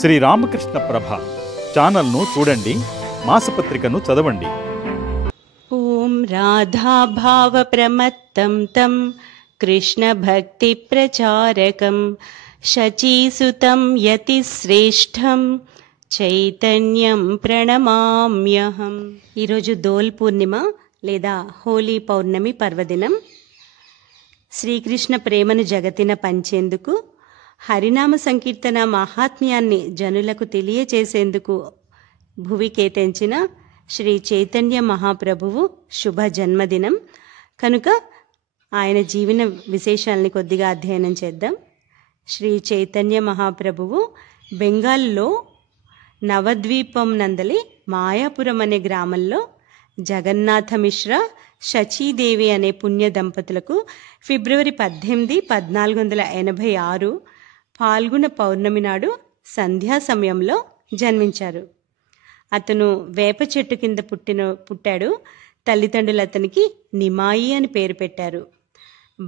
శ్రీ రామకృష్ణ ప్రభ ఛానల్ను చూడండి, మాసపత్రికను చదవండి. ఓం రాధాభావ ప్రమత్తం తం కృష్ణ భక్తి ప్రచారకం శచీసుతం యతిశ్రేష్టం చైతన్యం ప్రణమామ్యహం. ఈరోజు దోల్ పూర్ణిమ లేదా హోలీ పౌర్ణమి పర్వదినం. శ్రీకృష్ణ ప్రేమను జగతిన పంచేందుకు, హరినామ సంకీర్తన మహాత్మ్యాన్ని జనులకు తెలియచేసేందుకు భువికేతించిన శ్రీ చైతన్య మహాప్రభువు శుభ జన్మదినం కనుక ఆయన జీవన విశేషాలని కొద్దిగా అధ్యయనం చేద్దాం. శ్రీ చైతన్య మహాప్రభువు బెంగాల్లో నవద్వీపం నందలి మాయాపురం అనే గ్రామంలో జగన్నాథ మిశ్రా, శచీదేవి అనే పుణ్య దంపతులకు ఫిబ్రవరి 18, 1486 ఫాల్గుణ పౌర్ణమి నాడు సంధ్యా సమయంలో జన్మించారు. అతను వేప చెట్టు కింద పుట్టాడు. తల్లిదండ్రులు అతనికి నిమాయి అని పేరు పెట్టారు.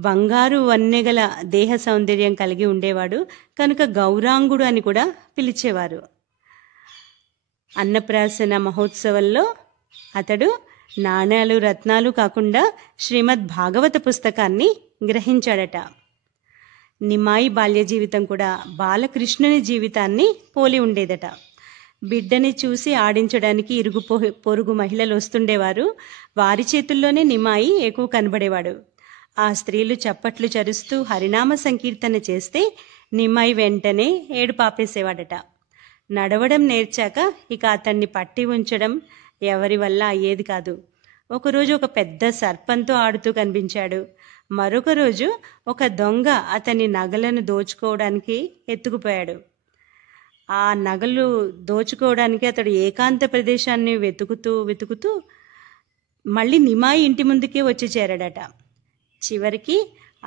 బంగారు వన్నెగల దేహ సౌందర్యం కలిగి ఉండేవాడు కనుక గౌరాంగుడు అని కూడా పిలిచేవారు. అన్నప్రాసన మహోత్సవంలో అతడు నాణ్యాలు, రత్నాలు కాకుండా శ్రీమద్ భాగవత పుస్తకాన్ని గ్రహించాడట. నిమాయి బాల్య జీవితం కూడా బాలకృష్ణుని జీవితాన్ని పోలి ఉండేదట. బిడ్డని చూసి ఆడించడానికి ఇరుగు పొరుగు మహిళలు వస్తుండేవారు. వారి చేతుల్లోనే నిమాయి ఎక్కువ కనబడేవాడు. ఆ స్త్రీలు చప్పట్లు చరుస్తూ హరినామ సంకీర్తన చేస్తే నిమాయి వెంటనే ఏడుపాపేసేవాడట. నడవడం నేర్చాక ఇక అతన్ని పట్టి ఉంచడం ఎవరి వల్ల అయ్యేది కాదు. ఒకరోజు ఒక పెద్ద సర్పంతో ఆడుతూ కనిపించాడు. మరొక రోజు ఒక దొంగ అతని నగలను దోచుకోవడానికి ఎత్తుకుపోయాడు. ఆ నగలు దోచుకోవడానికి అతడు ఏకాంత ప్రదేశాన్ని వెతుకుతూ మళ్ళీ నిమాయి ఇంటి ముందుకే వచ్చి చేరాడట. చివరికి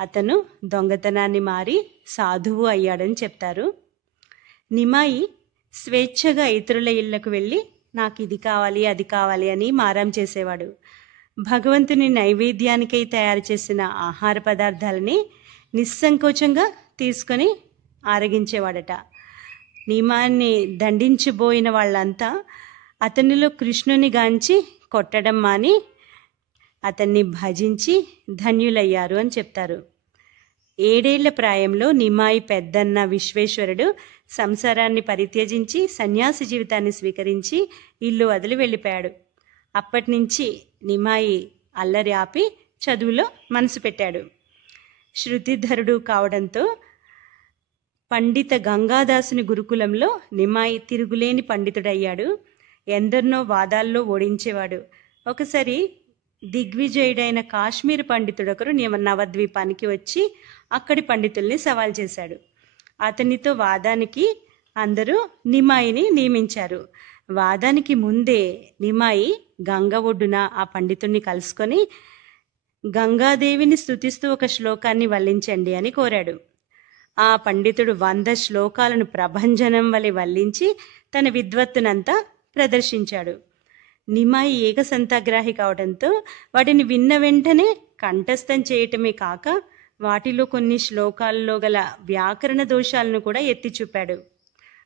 అతను దొంగతనాన్ని మారి సాధువు అయ్యాడని చెప్తారు. నిమాయి స్వేచ్ఛగా ఇతరుల ఇళ్లకు వెళ్ళి నాకు ఇది కావాలి, అది కావాలి అని మారం చేసేవాడు. భగవంతుని నైవేద్యానికై తయారు చేసిన ఆహార పదార్థాలని నిస్సంకోచంగా తీసుకొని ఆరగించేవాడట. నిమాన్ని దండించబోయిన వాళ్ళంతా అతనిలో కృష్ణుని గాంచి కొట్టడం మాని అతన్ని భజించి ధన్యులయ్యారు అని చెప్తారు. 7 ఏళ్ల ప్రాయంలో నిమాయి పెద్దన్న విశ్వేశ్వరుడు సంసారాన్ని పరిత్యజించి సన్యాసి జీవితాన్ని స్వీకరించి ఇల్లు వదిలి వెళ్ళిపోయాడు. అప్పటి నుంచి నిమాయి అల్లరి ఆపి చదువులో మనసు పెట్టాడు. శృతిధరుడు కావడంతో పండిత గంగాదాసుని గురుకులంలో నిమాయి తిరుగులేని పండితుడయ్యాడు. ఎందరినో వాదాల్లో ఓడించేవాడు. ఒకసారి దిగ్విజయుడైన కాశ్మీర్ పండితుడొకరు నవద్వీపానికి వచ్చి అక్కడి పండితుల్ని సవాల్ చేశాడు. అతనితో వాదానికి అందరూ నిమాయిని నియమించారు. వాదానికి ముందే నిమాయి గంగ ఒడ్డున ఆ పండితుణ్ణి కలుసుకొని గంగాదేవిని స్తుతిస్తూ ఒక శ్లోకాన్ని వల్లించండి అని కోరాడు. ఆ పండితుడు 100 శ్లోకాలను ప్రభంజనం వలె వల్లించి తన విద్వత్తునంతా ప్రదర్శించాడు. నిమాయి ఏకసంతాగ్రాహి కావడంతో వాటిని విన్న వెంటనే కంఠస్థం చేయటమే కాక వాటిలో కొన్ని శ్లోకాల్లో గల వ్యాకరణ దోషాలను కూడా ఎత్తి చూపాడు.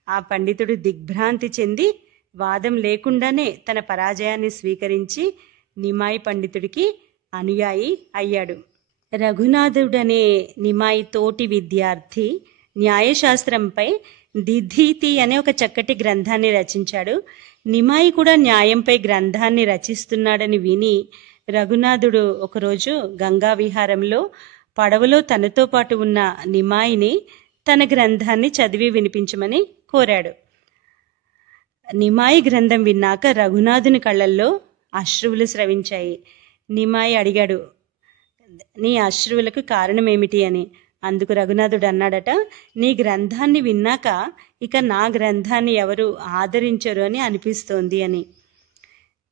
ఆ పండితుడు దిగ్భ్రాంతి చెంది వాదం లేకుండానే తన పరాజయాన్ని స్వీకరించి నిమాయి పండితుడికి అనుయాయి అయ్యాడు. రఘునాథుడనే నిమాయి తోటి విద్యార్థి న్యాయశాస్త్రంపై దిధీతి అనే ఒక చక్కటి గ్రంథాన్ని రచించాడు. నిమాయి కూడా న్యాయంపై గ్రంథాన్ని రచిస్తున్నాడని విని రఘునాథుడు ఒకరోజు గంగా విహారంలో పడవలో తనతో పాటు ఉన్న నిమాయిని తన గ్రంథాన్ని చదివి వినిపించమని కోరాడు. నిమాయి గ్రంథం విన్నాక రఘునాథుని కళ్ళల్లో అశ్రువులు స్రవించాయి. నిమాయి అడిగాడు, నీ అశ్రువులకు కారణమేమిటి అని. అందుకు రఘునాథుడు అన్నాడట, నీ గ్రంథాన్ని విన్నాక ఇక నా గ్రంథాన్ని ఎవరు ఆదరించరు అని అనిపిస్తోంది అని.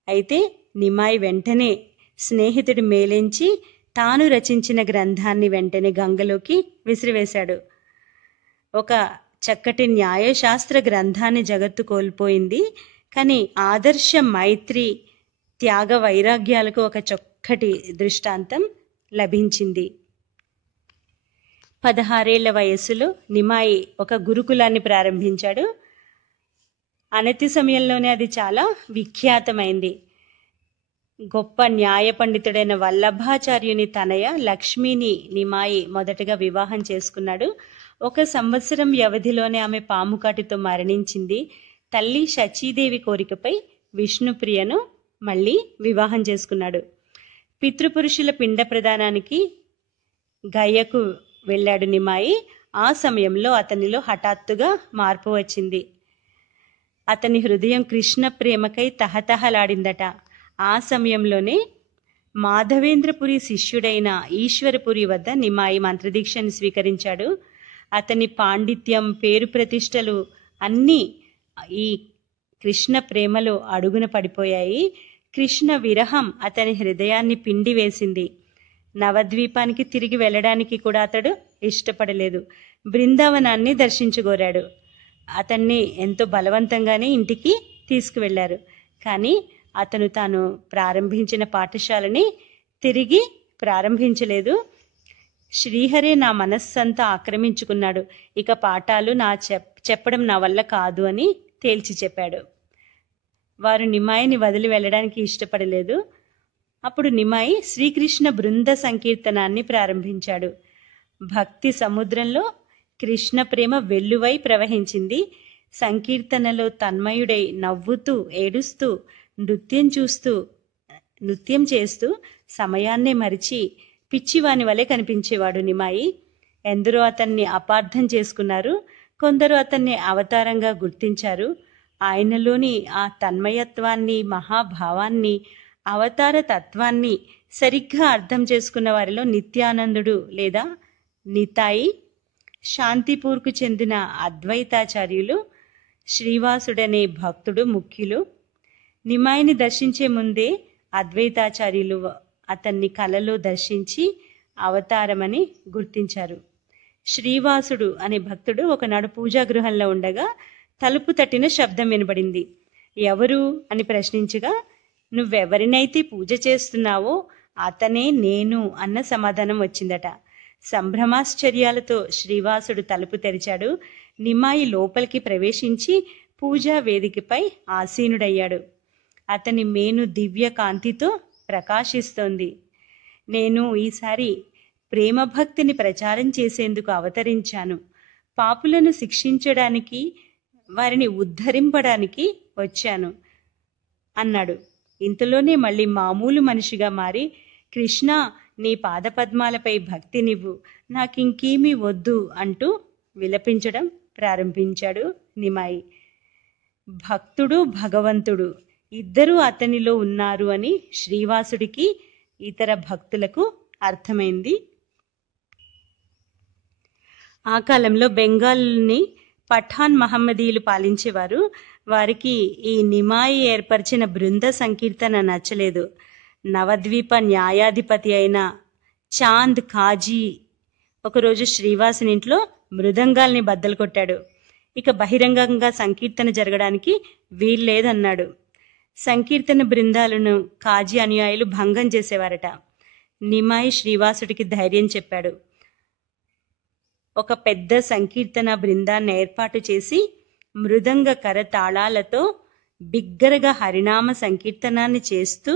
అయితే నిమాయి వెంటనే స్నేహితుడి మేలించి తాను రచించిన గ్రంథాన్ని వెంటనే గంగలోకి విసిరివేశాడు. ఒక చక్కటి న్యాయశాస్త్ర గ్రంథాన్ని జగత్తు కోల్పోయింది. కానీ ఆదర్శ మైత్రి, త్యాగ వైరాగ్యాలకు ఒక చక్కటి దృష్టాంతం లభించింది. 16 ఏళ్ల వయస్సులో నిమాయి ఒక గురుకులాన్ని ప్రారంభించాడు. అనతి సమయంలోనే అది చాలా విఖ్యాతమైంది. గొప్ప న్యాయ పండితుడైన వల్లభాచార్యుని తనయ లక్ష్మిని నిమాయి మొదటగా వివాహం చేసుకున్నాడు. 1 సంవత్సరం వ్యవధిలోనే ఆమె పాముకాటితో మరణించింది. తల్లి శచీదేవి కోరికపై విష్ణుప్రియను మళ్ళీ వివాహం చేసుకున్నాడు. పితృపురుషుల పిండ ప్రదానానికి గయకు వెళ్ళాడు నిమాయి. ఆ సమయంలో అతనిలో హఠాత్తుగా మార్పు వచ్చింది. అతని హృదయం కృష్ణ ప్రేమకై తహతహలాడిందట. ఆ సమయంలోనే మాధవేంద్రపురి శిష్యుడైన ఈశ్వరపురి వద్ద నిమాయి మంత్రదీక్షను స్వీకరించాడు. అతని పాండిత్యం, పేరు ప్రతిష్టలు అన్నీ ఈ కృష్ణ ప్రేమలో అడుగున పడిపోయాయి. కృష్ణ విరహం అతని హృదయాన్ని పిండి వేసింది. నవద్వీపానికి తిరిగి వెళ్ళడానికి కూడా అతడు ఇష్టపడలేదు. బృందావనాన్ని దర్శించుకోరాడు. అతన్ని ఎంతో బలవంతంగానే ఇంటికి తీసుకువెళ్లారు. కానీ అతను తాను ప్రారంభించిన పాఠశాలని తిరిగి ప్రారంభించలేదు. శ్రీహరే నా మనస్సంతా ఆక్రమించుకున్నాడు. ఇక పాఠాలు చెప్పడం నా వల్ల కాదు అని తేల్చి చెప్పాడు. వారు నిమాయిని వదిలి వెళ్ళడానికి ఇష్టపడలేదు. అప్పుడు నిమాయి శ్రీకృష్ణ బృంద సంకీర్తనాన్ని ప్రారంభించాడు. భక్తి సముద్రంలో కృష్ణ ప్రేమ వెల్లువై ప్రవహించింది. సంకీర్తనలో తన్మయుడై నవ్వుతూ, ఏడుస్తూ, నృత్యం చేస్తూ సమయాన్నే మరిచి పిచ్చివాని వలె కనిపించేవాడు నిమాయి. ఎందరో అతన్ని అపార్థం చేసుకున్నారు. కొందరు అతన్ని అవతారంగా గుర్తించారు. ఆయనలోని ఆ తన్మయత్వాన్ని, మహాభావాన్ని, అవతార తత్వాన్ని సరిగ్గా అర్థం చేసుకున్న వారిలో నిత్యానందుడు లేదా నితాయి, శాంతిపూర్కు చెందిన అద్వైతాచార్యులు, శ్రీవాసుడనే భక్తుడు ముఖ్యులు. నిమాయిని దర్శించే ముందే అద్వైతాచార్యులు అతన్ని కలలో దర్శించి అవతారమని గుర్తించారు. శ్రీవాసుడు అనే భక్తుడు ఒకనాడు పూజాగృహంలో ఉండగా తలుపు తట్టిన శబ్దం వినబడింది. ఎవరు అని ప్రశ్నించగా, నువ్వెవరినైతే పూజ చేస్తున్నావో అతనే నేను అన్న సమాధానం వచ్చిందట. సంభ్రమాశ్చర్యాలతో శ్రీవాసుడు తలుపు తెరిచాడు. నిమాయి లోపలికి ప్రవేశించి పూజా వేదికపై ఆసీనుడయ్యాడు. అతని మేను దివ్య కాంతితో ప్రకాశిస్తోంది. నేను ఈసారి ప్రేమ భక్తిని ప్రచారం చేసేందుకు అవతరించాను. పాపులను శిక్షించడానికి, వారిని ఉద్ధరింపడానికి వచ్చాను అన్నాడు. ఇంతలోనే మళ్ళీ మామూలు మనిషిగా మారి, కృష్ణ, నీ పాదపద్మాలపై భక్తి నివ్వు, నాకింకేమీ వద్దు అంటూ విలపించడం ప్రారంభించాడు నిమాయి. భక్తుడు, భగవంతుడు ఇద్దరూ అతనిలో ఉన్నారు అని శ్రీవాసుడికి, ఇతర భక్తులకు అర్థమైంది. ఆ కాలంలో బెంగాల్ని పఠాన్ మహమ్మదీయులు పాలించేవారు. వారికి ఈ నిమాయి ఏర్పరిచిన బృంద సంకీర్తన నచ్చలేదు. నవద్వీప న్యాయాధిపతి అయిన చాంద్ ఖాజీ ఒకరోజు శ్రీవాసుని ఇంట్లో మృదంగాల్ని బద్దలు కొట్టాడు. ఇక బహిరంగంగా సంకీర్తన జరగడానికి వీల్లేదన్నాడు. సంకీర్తన బృందాలను ఖాజీ అనుయాయులు భంగం చేసేవారట. నిమాయి శ్రీవాసుడికి ధైర్యం చెప్పాడు. ఒక పెద్ద సంకీర్తన బృందాన్ని ఏర్పాటు చేసి మృదంగ కరతాళాలతో బిగ్గరగా హరినామ సంకీర్తనాన్ని చేస్తూ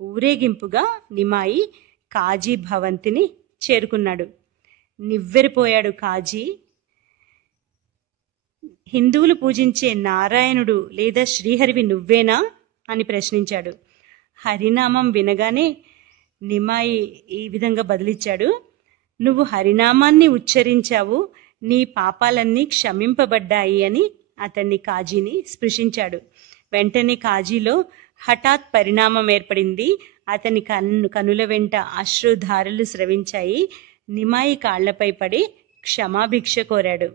ఊరేగింపుగా నిమాయి కాజీ భవంతిని చేరుకున్నాడు. నివ్వెరపోయాడు కాజీ. హిందువులు పూజించే నారాయణుడు లేదా శ్రీహరివి నువ్వేనా అని ప్రశ్నించాడు. హరినామం వినగానే నిమాయి ఈ విధంగా బదిలిచ్చాడు. నువ్వు హరినామాన్ని ఉచ్చరించావు, నీ పాపాలన్నీ క్షమింపబడ్డాయి అని అతన్ని కాజీని స్పృశించాడు. వెంటనే కాజీలో హఠాత్ పరిణామం ఏర్పడింది. అతని కనుల వెంట అశ్రుధారలు స్రవించాయి. నిమాయి కాళ్లపై పడి క్షమాభిక్ష కోరాడు.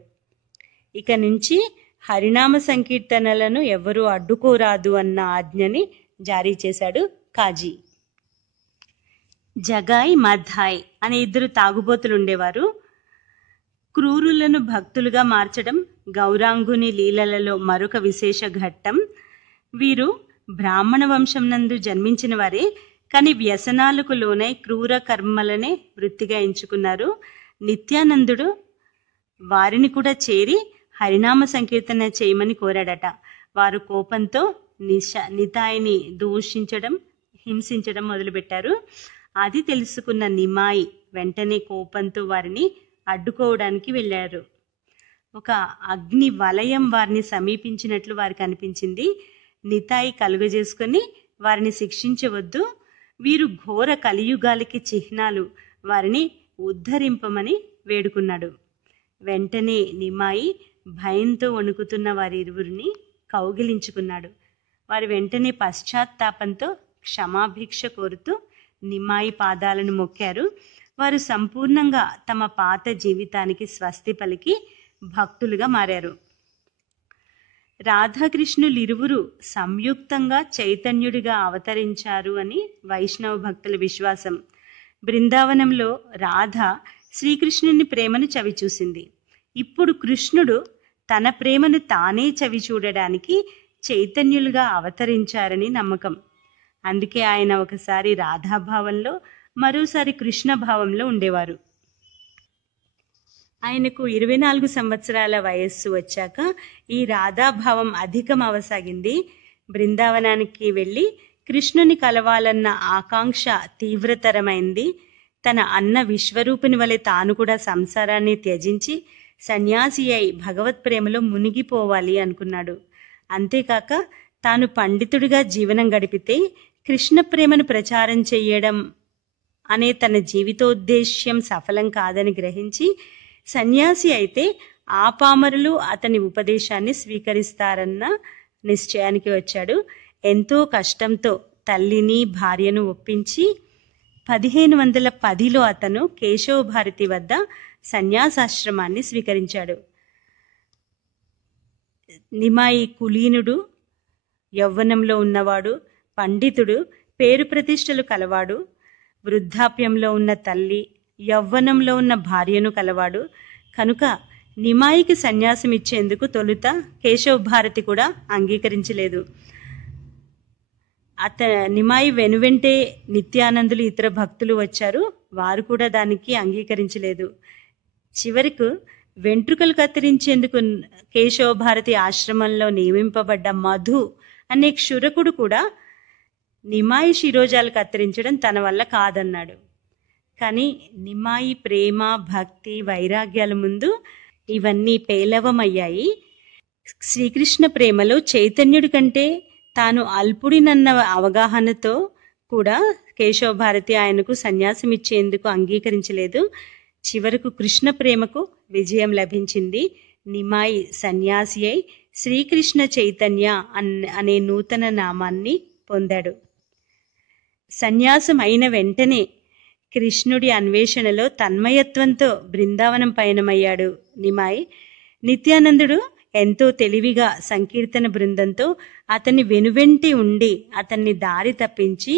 ఇక నుంచి హరినామ సంకీర్తనలను ఎవరూ అడ్డుకోరాదు అన్న ఆజ్ఞని జారీ చేశాడు కాజీ. జగాయ్, మధాయ్ అనే 2 తాగుబోతులు ఉండేవారు. క్రూరులను భక్తులుగా మార్చడం గౌరాంగుని లీలలలో మరొక విశేష ఘట్టం. వీరు బ్రాహ్మణ వంశం నందు జన్మించిన వారే, కానీ వ్యసనాలకు లోనై క్రూర కర్మలనే వృత్తిగా ఎంచుకున్నారు. నిత్యానందుడు వారిని కూడా చేరి హరినామ సంకీర్తన చేయమని కోరాడట. వారు కోపంతో నితాయిని దూషించడం, హింసించడం మొదలుపెట్టారు. అది తెలుసుకున్న నిమాయి వెంటనే కోపంతో వారిని అడ్డుకోవడానికి వెళ్ళారు. ఒక అగ్ని వలయం వారిని సమీపించినట్లు వారికి అనిపించింది. నితాయి కలుగజేసుకొని వారిని శిక్షించవద్దు, వీరు ఘోర కలియుగాలకి చిహ్నాలు, వారిని ఉద్ధరింపమని వేడుకున్నాడు. వెంటనే నిమాయి భయంతో వణుకుతున్న వారి ఇరువురిని కౌగిలించుకున్నాడు. వారు వెంటనే పశ్చాత్తాపంతో క్షమాభిక్ష కోరుతూ నిమాయి పాదాలను మొక్కారు. వారు సంపూర్ణంగా తమ పాత జీవితానికి స్వస్తి పలికి భక్తులుగా మారారు. రాధాకృష్ణులిరువురు సంయుక్తంగా చైతన్యుడిగా అవతరించారు అని వైష్ణవ భక్తుల విశ్వాసం. బృందావనంలో రాధ శ్రీకృష్ణుని ప్రేమను చవిచూసింది. ఇప్పుడు కృష్ణుడు తన ప్రేమను తానే చవి చూడడానికి చైతన్యులుగా అవతరించారని నమ్మకం. అందుకే ఆయన ఒకసారి రాధాభావంలో, మరోసారి కృష్ణ భావంలో ఉండేవారు. ఆయనకు 24 సంవత్సరాల వయస్సు వచ్చాక ఈ రాధాభావం అధికం అవసాగింది. బృందావనానికి వెళ్ళి కృష్ణుని కలవాలన్న ఆకాంక్ష తీవ్రతరమైంది. తన అన్న విశ్వరూపిణి వలె తాను కూడా సంసారాన్ని త్యజించి సన్యాసి అయి భగవత్ ప్రేమలో మునిగిపోవాలి అనుకున్నాడు. అంతేకాక తాను పండితుడిగా జీవనం గడిపితే కృష్ణ ప్రేమను ప్రచారం చెయ్యడం అనే తన జీవితోద్దేశ్యం సఫలం కాదని గ్రహించి సన్యాసి అయితే ఆపామరులు అతని ఉపదేశాన్ని స్వీకరిస్తారన్న నిశ్చయానికి వచ్చాడు. ఎంతో కష్టంతో తల్లిని భార్యను ఒప్పించి 1510లో అతను కేశవ భారతి వద్ద సన్యాసాశ్రమాన్ని స్వీకరించాడు. నిమాయి కులీనుడు, యవ్వనంలో ఉన్నవాడు, పండితుడు, పేరు ప్రతిష్టలు కలవాడు, వృద్ధాప్యంలో ఉన్న తల్లి, యవ్వనంలో ఉన్న భార్యను కలవాడు. కనుక నిమాయికి సన్యాసం ఇచ్చేందుకు తొలుత కేశవ భారతి కూడా అంగీకరించలేదు. నిమాయి వెనువెంటే నిత్యానందులు, ఇతర భక్తులు వచ్చారు. వారు కూడా దానికి అంగీకరించలేదు. చివరకు వెంట్రుకలు కత్తిరించేందుకు కేశవ భారతి ఆశ్రమంలో నియమింపబడ్డ మధు అనే క్షురకుడు కూడా నిమాయి శిరోజాలు కత్తిరించడం తన వల్ల కాదన్నాడు. కానీ నిమాయి ప్రేమ, భక్తి, వైరాగ్యాల ముందు ఇవన్నీ పేలవమయ్యాయి. శ్రీకృష్ణ ప్రేమలో చైతన్యుడి కంటే తాను అల్పుడినన్న అవగాహనతో కూడా కేశవ భారతి ఆయనకు సన్యాసం ఇచ్చేందుకు అంగీకరించలేదు. చివరకు కృష్ణ ప్రేమకు విజయం లభించింది. నిమాయి సన్యాసి అయి శ్రీకృష్ణ చైతన్య అనే నూతన నామాన్ని పొందాడు. సన్యాసం అయిన వెంటనే కృష్ణుడి అన్వేషణలో తన్మయత్వంతో బృందావనం పయనమయ్యాడు నిమాయి. నిత్యానందుడు ఎంతో తెలివిగా సంకీర్తన బృందంతో అతన్ని వెనువెంటి ఉండి అతన్ని దారి తప్పించి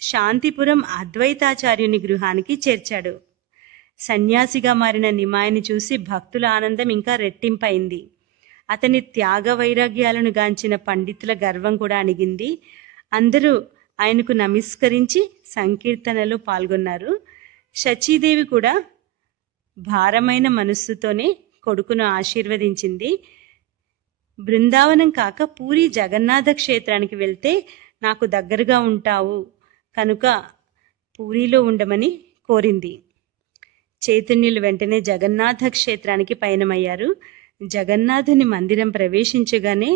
శాంతిపురం అద్వైతాచార్యుని గృహానికి చేర్చాడు. సన్యాసిగా మారిన నిమాయిని చూసి భక్తుల ఆనందం ఇంకా రెట్టింపైంది. అతని త్యాగ వైరాగ్యాలను గాంచిన పండితుల గర్వం కూడా అణిగింది. అందరూ ఆయనకు నమస్కరించి సంకీర్తనలో పాల్గొన్నారు. శచీదేవి కూడా భారమైన మనస్సుతోనే కొడుకును ఆశీర్వదించింది. బృందావనం కాక పూరి జగన్నాథ క్షేత్రానికి వెళ్తే నాకు దగ్గరగా ఉంటావు కనుక పూరిలో ఉండమని కోరింది. చైతన్యులు వెంటనే జగన్నాథ క్షేత్రానికి పయనమయ్యారు. జగన్నాథుని మందిరం ప్రవేశించగానే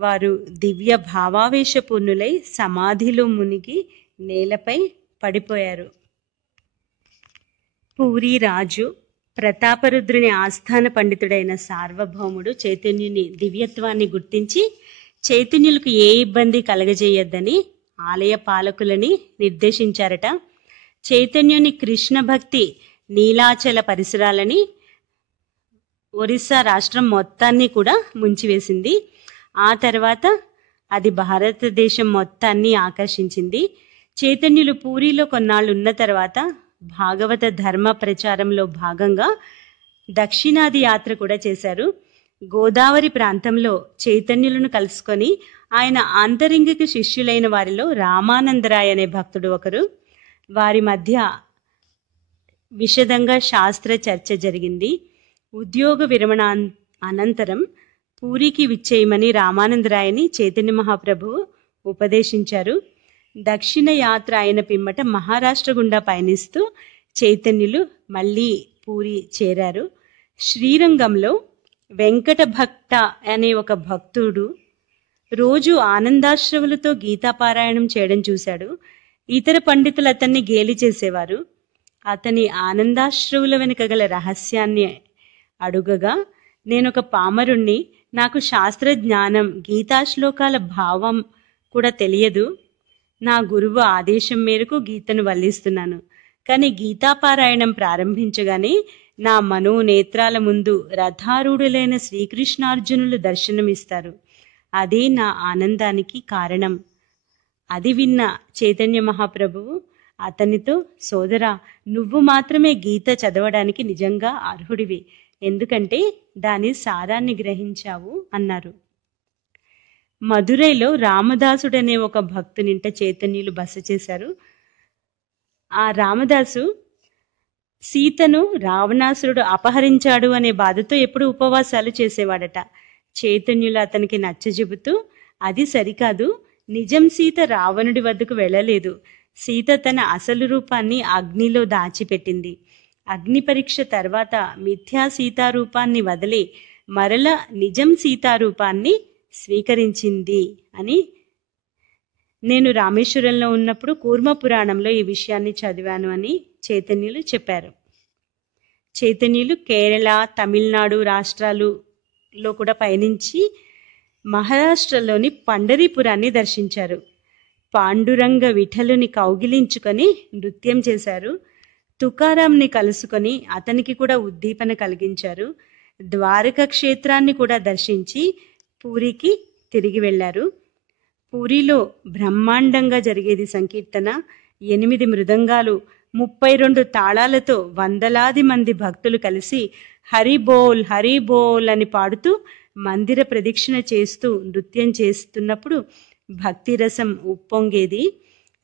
వారు దివ్య భావావేశపూర్ణులై సమాధిలో మునిగి నేలపై పడిపోయారు. పూరి రాజు ప్రతాపరుద్రుని ఆస్థాన పండితుడైన సార్వభౌముడు చైతన్యుని దివ్యత్వాన్ని గుర్తించి చైతన్యులకు ఏ ఇబ్బంది కలగజేయొద్దని ఆలయ పాలకులని నిర్దేశించారట. చైతన్యుని కృష్ణ భక్తి నీలాచల పరిసరాలని, ఒరిస్సా రాష్ట్రం మొత్తాన్ని కూడా ముంచివేసింది. ఆ తర్వాత అది భారతదేశం మొత్తాన్ని ఆకర్షించింది. చైతన్యులు పూరిలో కొన్నాళ్ళు ఉన్న తర్వాత భాగవత ధర్మ ప్రచారంలో భాగంగా దక్షిణాది యాత్ర కూడా చేశారు. గోదావరి ప్రాంతంలో చైతన్యులను కలుసుకొని ఆయన ఆంతరింగిక శిష్యులైన వారిలో రామానందరాయ్ అనే భక్తుడు ఒకరు. వారి మధ్య విశదంగా శాస్త్ర చర్చ జరిగింది. ఉద్యోగ విరమణ అనంతరం పూరికి విచ్చేయమని రామానందరాయని చైతన్య మహాప్రభువు ఉపదేశించారు. దక్షిణ యాత్ర అయిన పిమ్మట మహారాష్ట్ర గుండా పయనిస్తూ చైతన్యులు మళ్ళీ పూరి చేరారు. శ్రీరంగంలో వెంకట భక్త అనే ఒక భక్తుడు రోజు ఆనందాశ్రవులతో గీతాపారాయణం చేయడం చూశాడు. ఇతర పండితులు అతన్ని గేలి చేసేవారు. అతని ఆనందాశ్రవుల వెనుక గల రహస్యాన్ని అడుగగా, నేనొక పామరుణ్ణి, నాకు శాస్త్ర జ్ఞానం, గీతాశ్లోకాల భావం కూడా తెలియదు. నా గురువు ఆదేశం మేరకు గీతను వల్లిస్తున్నాను. కానీ గీతాపారాయణం ప్రారంభించగానే నా మనోనేత్రాల ముందు రథారూఢులైన శ్రీకృష్ణార్జునులు దర్శనమిస్తారు. అదే నా ఆనందానికి కారణం. అది విన్న చైతన్య మహాప్రభువు అతనితో, సోదరా, నువ్వు మాత్రమే గీత చదవడానికి నిజంగా అర్హుడివి, ఎందుకంటే దాని సారాన్ని గ్రహించావు అన్నారు. మధురైలో రామదాసుడనే ఒక భక్తునింట చైతన్యులు బస చేశారు. ఆ రామదాసు సీతను రావణాసురుడు అపహరించాడు అనే బాధతో ఎప్పుడు ఉపవాసాలు చేసేవాడట. చైతన్యులు అతనికి నచ్చజెబుతూ, అది సరికాదు, నిజం సీత రావణుడి వద్దకు వెళ్ళలేదు. సీత తన అసలు రూపాన్ని అగ్నిలో దాచిపెట్టింది. అగ్ని పరీక్ష తర్వాత మిథ్యా సీతారూపాన్ని వదిలి మరల నిజం సీతారూపాన్ని స్వీకరించింది అని నేను రామేశ్వరంలో ఉన్నప్పుడు కూర్మ పురాణంలో ఈ విషయాన్ని చదివాను అని చైతన్యులు చెప్పారు. చైతన్యులు కేరళ, తమిళనాడు రాష్ట్రాలలో కూడా పయనించి మహారాష్ట్రలోని పండరీపురాన్ని దర్శించారు. పాండురంగ విఠలుని కౌగిలించుకొని నృత్యం చేశారు. తుకారాంని కలుసుకొని అతనికి కూడా ఉద్దీపన కలిగించారు. ద్వారక క్షేత్రాన్ని కూడా దర్శించి పూరికి తిరిగి వెళ్ళారు. పూరిలో బ్రహ్మాండంగా జరిగేది సంకీర్తన. 8 మృదంగాలు, 32 తాళాలతో వందలాది మంది భక్తులు కలిసి హరిబోల్ హరిబోల్ అని పాడుతూ మందిర ప్రదక్షిణ చేస్తూ నృత్యం చేస్తున్నప్పుడు భక్తి రసం ఉప్పొంగేది.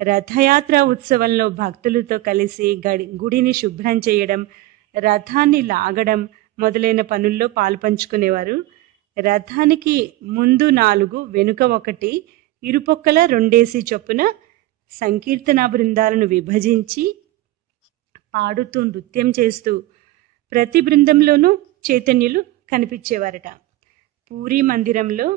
రథయాత్ర ఉత్సవంలో భక్తులతో కలిసి గుడిని శుభ్రం చేయడం, రథాన్ని లాగడం మొదలైన పనుల్లో పాలుపంచుకునేవారు. రథానికి ముందు 4, వెనుక 1, ఇరుపొక్కల 2 చొప్పున సంకీర్తనా బృందాలను విభజించి పాడుతూ నృత్యం చేస్తూ ప్రతి బృందంలోనూ చైతన్యులు కనిపించేవారట. పూరి మందిరంలో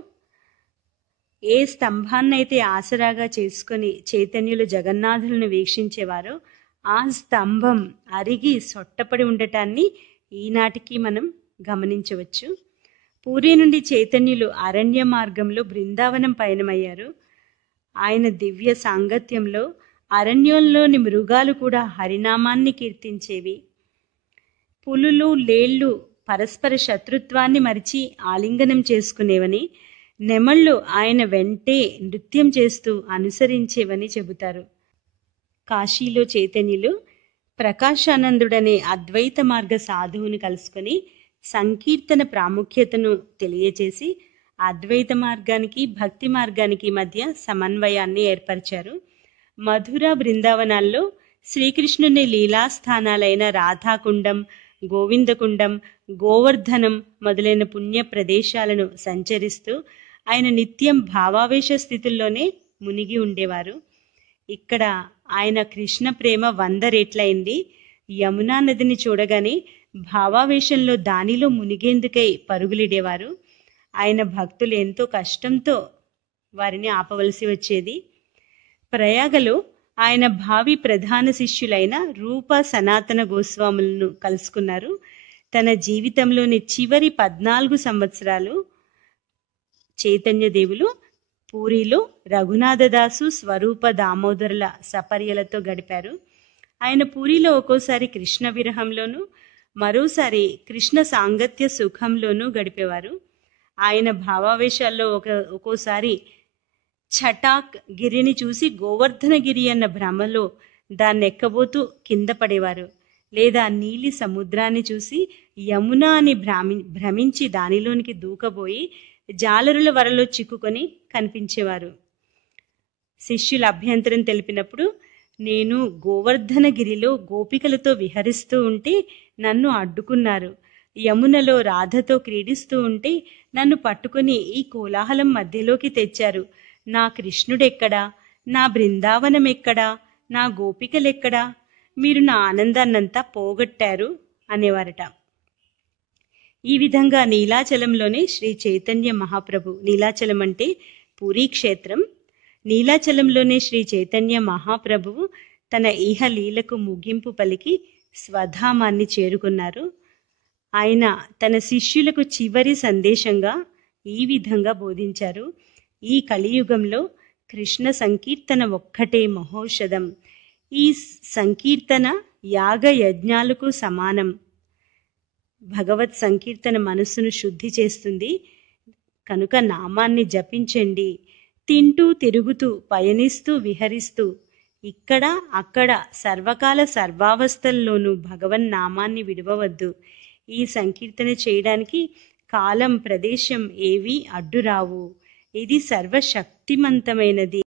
ఏ స్తంభాన్నైతే ఆసరాగా చేసుకొని చైతన్యులు జగన్నాథులను వీక్షించేవారో ఆ స్తంభం అరిగి సొట్టపడి ఉండటాన్ని ఈనాటికి మనం గమనించవచ్చు. పూరి నుండి చైతన్యులు అరణ్య మార్గంలో బృందావనం పయనమయ్యారు. ఆయన దివ్య సాంగత్యంలో అరణ్యంలోని మృగాలు కూడా హరినామాన్ని కీర్తించేవి. పులులు, లేళ్లు పరస్పర శత్రుత్వాన్ని మరిచి ఆలింగనం చేసుకునేవని, నెమళ్ళు ఆయన వెంటే నృత్యం చేస్తూ అనుసరించేవని చెబుతారు. కాశీలో చైతన్యులు ప్రకాశానందుడనే అద్వైత మార్గ సాధువుని కలుసుకొని సంకీర్తన ప్రాముఖ్యతను తెలియచేసి అద్వైత మార్గానికి భక్తి మార్గానికి మధ్య సమన్వయాన్ని ఏర్పరిచారు. మధుర బృందావనాల్లో శ్రీకృష్ణుని లీలాస్థానాలైన రాధాకుండం, గోవిందకుండం, గోవర్ధనం మొదలైన పుణ్య ప్రదేశాలను సంచరిస్తూ ఆయన నిత్యం భావావేశ స్థితుల్లోనే మునిగి ఉండేవారు. ఇక్కడ ఆయన కృష్ణ ప్రేమ 100 రెట్లయింది. యమునా నదిని చూడగానే భావావేశంలో దానిలో మునిగేందుకై పరుగులిడేవారు. ఆయన భక్తులు ఎంతో కష్టంతో వారిని ఆపవలసి వచ్చేది. ప్రయాగలో ఆయన భావి ప్రధాన శిష్యులైన రూప సనాతన గోస్వాములను కలుసుకున్నారు. తన జీవితంలోని చివరి 14 సంవత్సరాలు చైతన్యదేవులు పూరిలో రఘునాథదాసు, స్వరూప దామోదరుల సపర్యలతో గడిపారు. ఆయన పూరిలో ఒక్కోసారి కృష్ణ విరహంలోనూ మరోసారి కృష్ణ సాంగత్య సుఖంలోనూ గడిపేవారు. ఆయన భావావేశాల్లో ఒక్కోసారి ఛటాక్ గిరిని చూసి గోవర్ధన గిరి అన్న భ్రమలో దాన్ని ఎక్కబోతూ కింద పడేవారు. లేదా నీలి సముద్రాన్ని చూసి యమున అని భ్రమించి దానిలోనికి దూకబోయి జాలరుల వరలో చిక్కుకొని కనిపించేవారు. శిష్యుల అభ్యంతరం తెలిపినప్పుడు, నేను గోవర్ధనగిరిలో గోపికలతో విహరిస్తూ ఉంటే నన్ను అడ్డుకున్నారు. యమునలో రాధతో క్రీడిస్తూ ఉంటే నన్ను పట్టుకుని ఈ కోలాహలం మధ్యలోకి తెచ్చారు. నా కృష్ణుడెక్కడా, నా బృందావనం ఎక్కడా, నా గోపికలెక్కడా, మీరు నా ఆనందాన్నంతా పోగొట్టారు అనేవారట. ఈ విధంగా నీలాచలంలోనే శ్రీ చైతన్య మహాప్రభు, నీలాచలం అంటే పూరీ క్షేత్రం, నీలాచలంలోనే శ్రీ చైతన్య మహాప్రభువు తన ఈహ లీలకు ముగింపు పలికి స్వధామాన్ని చేరుకున్నారు. ఆయన తన శిష్యులకు చివరి సందేశంగా ఈ విధంగా బోధించారు: ఈ కలియుగంలో కృష్ణ సంకీర్తన ఒక్కటే మహౌషధం. ఈ సంకీర్తన యాగ యజ్ఞాలకు సమానం. భగవత్ సంకీర్తన మనస్సును శుద్ధి చేస్తుంది. కనుక నామాన్ని జపించండి. తింటూ తిరుగుతూ పయనిస్తూ విహరిస్తూ ఇక్కడ అక్కడ సర్వకాల సర్వావస్థల్లోనూ భగవన్నామాన్ని విడవవద్దు. ఈ సంకీర్తన చేయడానికి కాలం ప్రదేశం ఏవీ అడ్డురావు. ఇది సర్వశక్తిమంతమైనది.